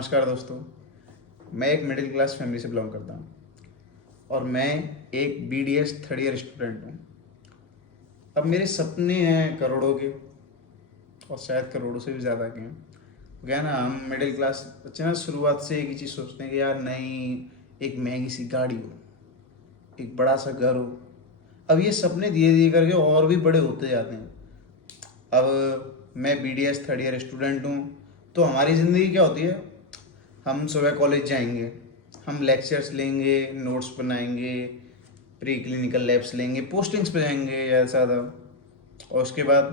नमस्कार दोस्तों। मैं एक मिडिल क्लास फैमिली से बिलोंग करता हूँ और मैं एक BDS थर्ड ईयर स्टूडेंट हूँ। अब मेरे सपने हैं करोड़ों के और शायद करोड़ों से भी ज़्यादा के हैं। क्या है ना, हम मिडिल क्लास बच्चे ना शुरुआत से एक ही चीज़ सोचते हैं कि यार नहीं, एक महंगी सी गाड़ी हो, एक बड़ा सा घर हो। अब ये सपने धीरे धीरे करके और भी बड़े होते जाते हैं। अब मैं BDS थर्ड ईयर स्टूडेंट हूँ, तो हमारी ज़िंदगी क्या होती है, हम सुबह कॉलेज जाएंगे, हम लेक्चर्स लेंगे, नोट्स बनाएंगे, प्री क्लिनिकल लैब्स लेंगे, पोस्टिंग्स पे जाएंगे या ज़्यादा, और उसके बाद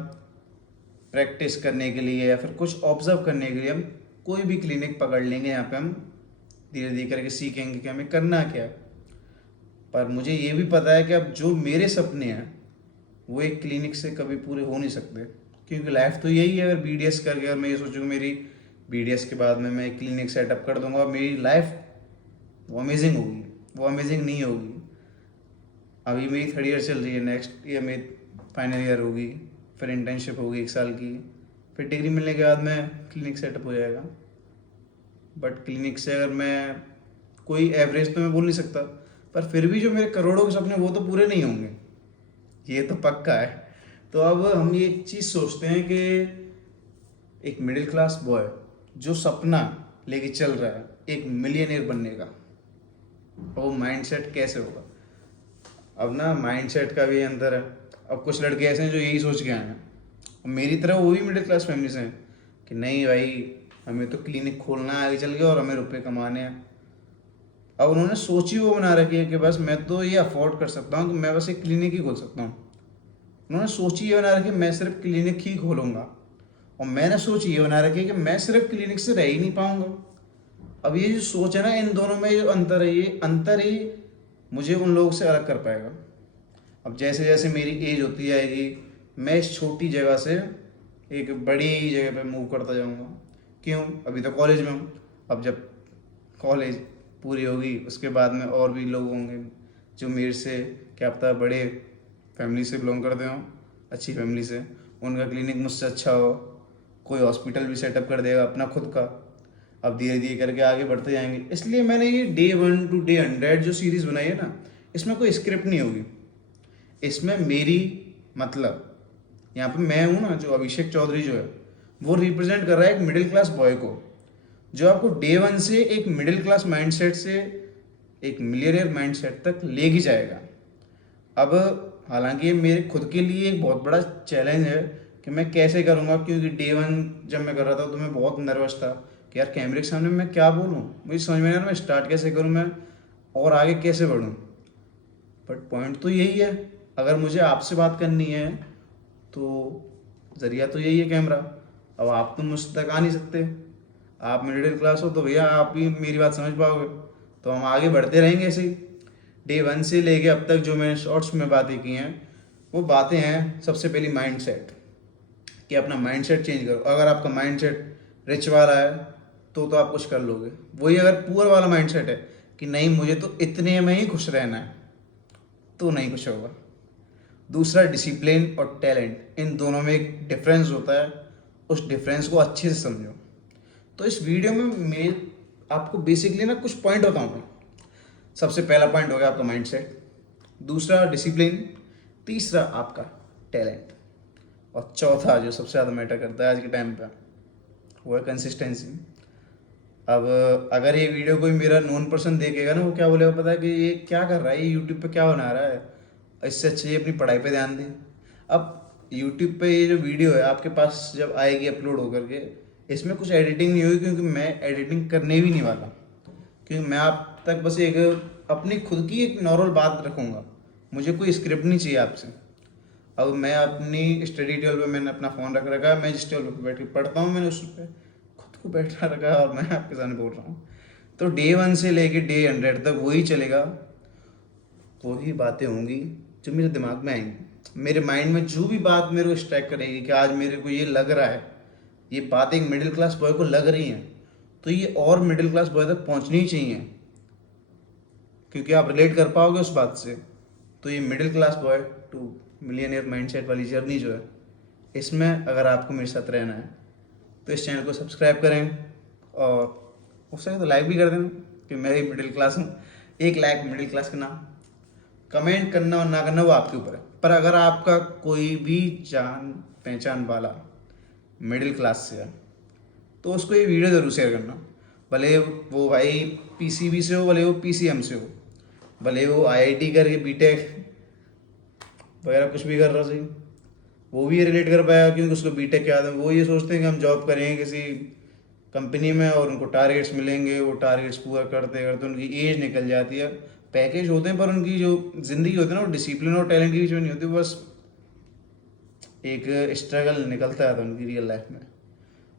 प्रैक्टिस करने के लिए या फिर कुछ ऑब्जर्व करने के लिए हम कोई भी क्लिनिक पकड़ लेंगे। यहाँ पे हम धीरे धीरे करके सीखेंगे कि हमें करना क्या है। पर मुझे ये भी पता है कि अब जो मेरे सपने हैं वो एक क्लिनिक से कभी पूरे हो नहीं सकते, क्योंकि लाइफ तो यही है। अगर BDS करके अगर मैं ये सोचूँ मेरी BDS के बाद में मैं एक क्लिनिक सेटअप कर दूंगा, मेरी लाइफ वो अमेजिंग होगी, वो अमेजिंग नहीं होगी। अभी मेरी थर्ड ईयर चल रही है, नेक्स्ट ईयर मेरी फाइनल ईयर होगी, फिर इंटर्नशिप होगी 1 साल की, फिर डिग्री मिलने के बाद में क्लिनिक सेटअप हो जाएगा। बट क्लिनिक से अगर मैं कोई एवरेज तो मैं बोल नहीं सकता, पर फिर भी जो मेरे करोड़ों के सपने वो तो पूरे नहीं होंगे, ये तो पक्का है। तो अब हम ये एक चीज़ सोचते हैं कि एक मिडिल क्लास बॉय जो सपना लेके चल रहा है एक मिलियनेयर बनने का, वो माइंडसेट कैसे होगा। अब ना माइंडसेट का भी अंतर है। अब कुछ लड़के ऐसे हैं जो यही सोच के आए हैं, और मेरी तरह वो भी मिडिल क्लास फैमिली से हैं कि नहीं भाई, हमें तो क्लिनिक खोलना है आगे चल के और हमें रुपए कमाने हैं। अब उन्होंने सोच ही वो बना रखी है कि बस मैं तो ये अफोर्ड कर सकता हूँ कि मैं बस एक क्लिनिक ही खोल सकता हूँ। उन्होंने सोच ही ये बना रखी है मैं सिर्फ क्लिनिक ही खोलूँगा, और मैंने सोच ये बना रखी है कि मैं सिर्फ क्लिनिक से रह ही नहीं पाऊँगा। अब ये जो सोच है ना, इन दोनों में जो अंतर है, ये अंतर ही मुझे उन लोगों से अलग कर पाएगा। अब जैसे जैसे मेरी एज होती जाएगी, मैं इस छोटी जगह से एक बड़ी जगह पे मूव करता जाऊंगा। क्यों? अभी तो कॉलेज में हूँ। अब जब कॉलेज पूरी होगी उसके बाद में और भी लोग होंगे जो मेरे से क्या पता बड़े फैमिली से बिलोंग करते हों, अच्छी फैमिली से, उनका क्लिनिक मुझसे अच्छा हो, कोई हॉस्पिटल भी सेटअप कर देगा अपना खुद का। अब धीरे धीरे करके आगे बढ़ते जाएंगे। इसलिए मैंने ये Day 1 to Day 100 जो सीरीज़ बनाई है ना, इसमें कोई स्क्रिप्ट नहीं होगी। इसमें मेरी मतलब यहाँ पे मैं हूँ ना, जो अभिषेक चौधरी जो है वो रिप्रेजेंट कर रहा है एक मिडिल क्लास बॉय को, जो आपको Day 1 से एक मिडिल क्लास माइंडसेट से एक मिलियनियर माइंडसेट तक ले ही जाएगा। अब हालांकि ये मेरे खुद के लिए एक बहुत बड़ा चैलेंज है कि मैं कैसे करूँगा, क्योंकि Day 1 जब मैं कर रहा था तो मैं बहुत नर्वस था कि यार कैमरे के सामने मैं क्या बोलूँ, मुझे समझ में नहीं आ रहा मैं स्टार्ट कैसे करूँ, मैं और आगे कैसे बढ़ूँ। बट पॉइंट तो यही है, अगर मुझे आपसे बात करनी है तो ज़रिया तो यही है कैमरा। अब आप तो मुझ तक आ नहीं सकते, आप मिडिल क्लास हो तो भैया आप ही मेरी बात समझ पाओगे। तो हम आगे बढ़ते रहेंगे ऐसे ही। Day 1 से लेके अब तक जो मैंने शॉर्ट्स में बातें की हैं, वो बातें हैं सबसे पहली माइंड सेट, कि अपना माइंड सेट चेंज करो। अगर आपका माइंड सेट रिच वाला है तो आप कुछ कर लोगे। वही अगर पुअर वाला माइंड सेट है कि नहीं मुझे तो इतने में ही खुश रहना है, तो नहीं कुछ होगा। दूसरा, डिसिप्लिन और टैलेंट, इन दोनों में एक डिफरेंस होता है, उस डिफरेंस को अच्छे से समझो। तो इस वीडियो में मैं आपको बेसिकली ना कुछ पॉइंट बताऊंगा। सबसे पहला पॉइंट हो गया आपका माइंडसेट, दूसरा डिसिप्लिन, तीसरा आपका टैलेंट, और चौथा जो सबसे ज़्यादा मैटर करता है आज के टाइम पे, वो है कंसिस्टेंसी। अब अगर ये वीडियो कोई मेरा नॉन पर्सन देखेगा ना, वो क्या बोलेगा पता है कि ये क्या कर रहा है, ये यूट्यूब पे क्या बना रहा है, इससे अच्छे ये अपनी पढ़ाई पे ध्यान दे। अब यूट्यूब पे ये जो वीडियो है आपके पास जब आएगी अपलोड होकर के, इसमें कुछ एडिटिंग नहीं होगी, क्योंकि मैं एडिटिंग करने भी नहीं वाला। क्योंकि मैं आप तक बस एक अपनी खुद की एक नॉर्मल बात रखूँगा, मुझे कोई स्क्रिप्ट नहीं चाहिए आपसे। अब मैं अपनी स्टडी टेबल पे मैंने अपना फ़ोन रख रखा है, मैं जिस टेबल पे बैठ के पढ़ता हूँ मैंने उस पर खुद को बैठा रखा है और मैं आपके सामने बोल रहा हूँ। तो Day 1 से लेके Day 100 तक वही चलेगा, वही बातें होंगी जो मेरे दिमाग में आएंगी। मेरे माइंड में जो भी बात मेरे को स्ट्राइक करेगी कि आज मेरे को ये लग रहा है, ये बात एक मिडिल क्लास बॉय को लग रही हैं, तो ये और मिडिल क्लास बॉय तक पहुँचनी ही चाहिए, क्योंकि आप रिलेट कर पाओगे उस बात से। तो ये middle class boy to millionaire mindset वाली जर्नी जो है, इसमें अगर आपको मेरे साथ रहना है तो इस चैनल को सब्सक्राइब करें और उससे तो लाइक भी कर देना कि मैं भी मिडिल क्लास हूँ। एक लाइक मिडिल क्लास का नाम, कमेंट करना और ना करना वो आपके ऊपर है। पर अगर आपका कोई भी जान पहचान वाला मिडिल क्लास से है तो उसको ये वीडियो ज़रूर शेयर करना। भले वो भाई पीसीबी से हो, भले वो पीसीएम से हो, भले वो आईआईटी करके बीटेक वगैरह कुछ भी कर रहा सही, वो भी ये रिलेट कर पाया क्योंकि उसको बीटेक के आदमी वो ये सोचते हैं कि हम जॉब करेंगे किसी कंपनी में और उनको टारगेट्स मिलेंगे, वो टारगेट्स पूरा करते करते उनकी एज निकल जाती है। पैकेज होते हैं पर उनकी जो ज़िंदगी होती है ना वो डिसिप्लिन और टैलेंट के बीच में नहीं होती, बस एक स्ट्रगल निकलता है उनकी रियल लाइफ में।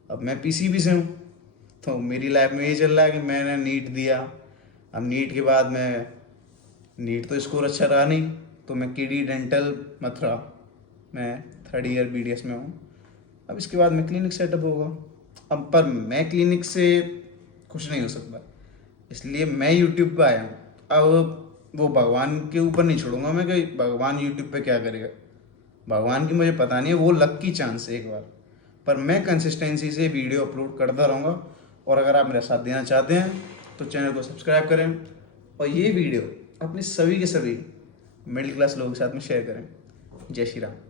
अब मैं पीसीबी से हूँ तो मेरी लाइफ में ये चल रहा है कि मैंने नीट दिया। अब नीट के बाद मैं, नीट तो स्कोर अच्छा रहा नहीं तो मैं केडी डेंटल मथुरा मैं 3rd ईयर बीडीएस में हूँ। अब इसके बाद में क्लिनिक सेटअप होगा। अब पर मैं क्लिनिक से खुश नहीं हो सकता, इसलिए मैं यूट्यूब पे आया हूँ। अब वो भगवान के ऊपर नहीं छोड़ूंगा मैं कि भगवान यूट्यूब पे क्या करेगा, भगवान की मुझे पता नहीं है, वो लक की चांस है एक बार। पर मैं कंसिस्टेंसी से वीडियो अपलोड करता रहूँगा। और अगर आप मेरा साथ देना चाहते हैं तो चैनल को सब्सक्राइब करें और ये वीडियो अपने सभी के सभी मिडिल क्लास लोगों के साथ में शेयर करें। जय श्री राम।